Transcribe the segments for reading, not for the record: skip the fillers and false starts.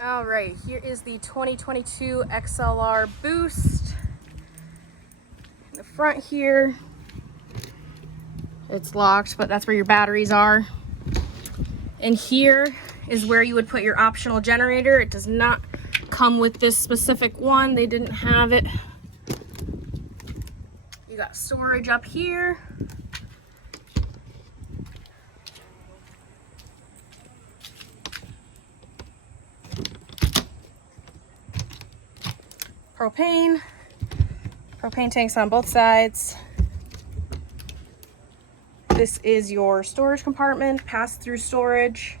All right, here is the 2022 XLR Boost. In the front here, it's locked, but that's where your batteries are. And here is where you would put your optional generator. It does not come with this specific one. They didn't have it. You got storage up here. Propane tanks on both sides. This is your storage compartment, pass-through storage.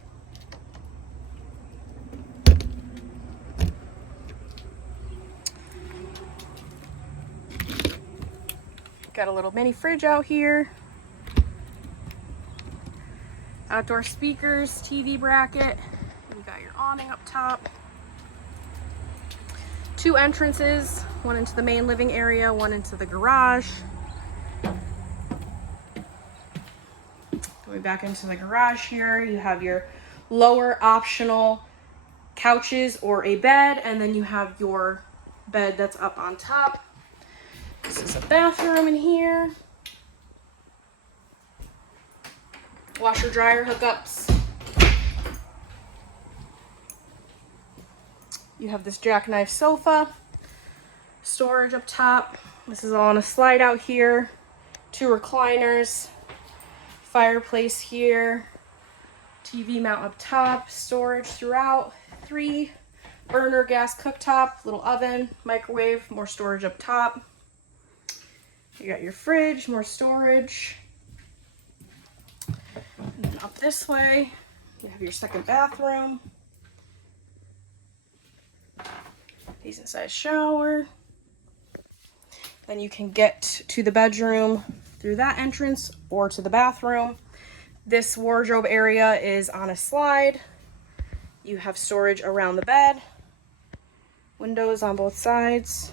Got a little mini fridge out here. Outdoor speakers, TV bracket. You got your awning up top. 2 entrances, one into the main living area, one into the garage. Going back into the garage here, you have your lower optional couches or a bed, and then you have your bed that's up on top. This is a bathroom in here. Washer dryer hookups. You have this jackknife sofa, storage up top. This is all on a slide out here. 2 recliners, fireplace here, TV mount up top, storage throughout, 3 burner gas cooktop, little oven, microwave, more storage up top. You got your fridge, more storage. And then up this way, you have your second bathroom. Decent sized shower. Then you can get to the bedroom through that entrance or to the bathroom. This wardrobe area is on a slide. You have storage around the bed. Windows on both sides.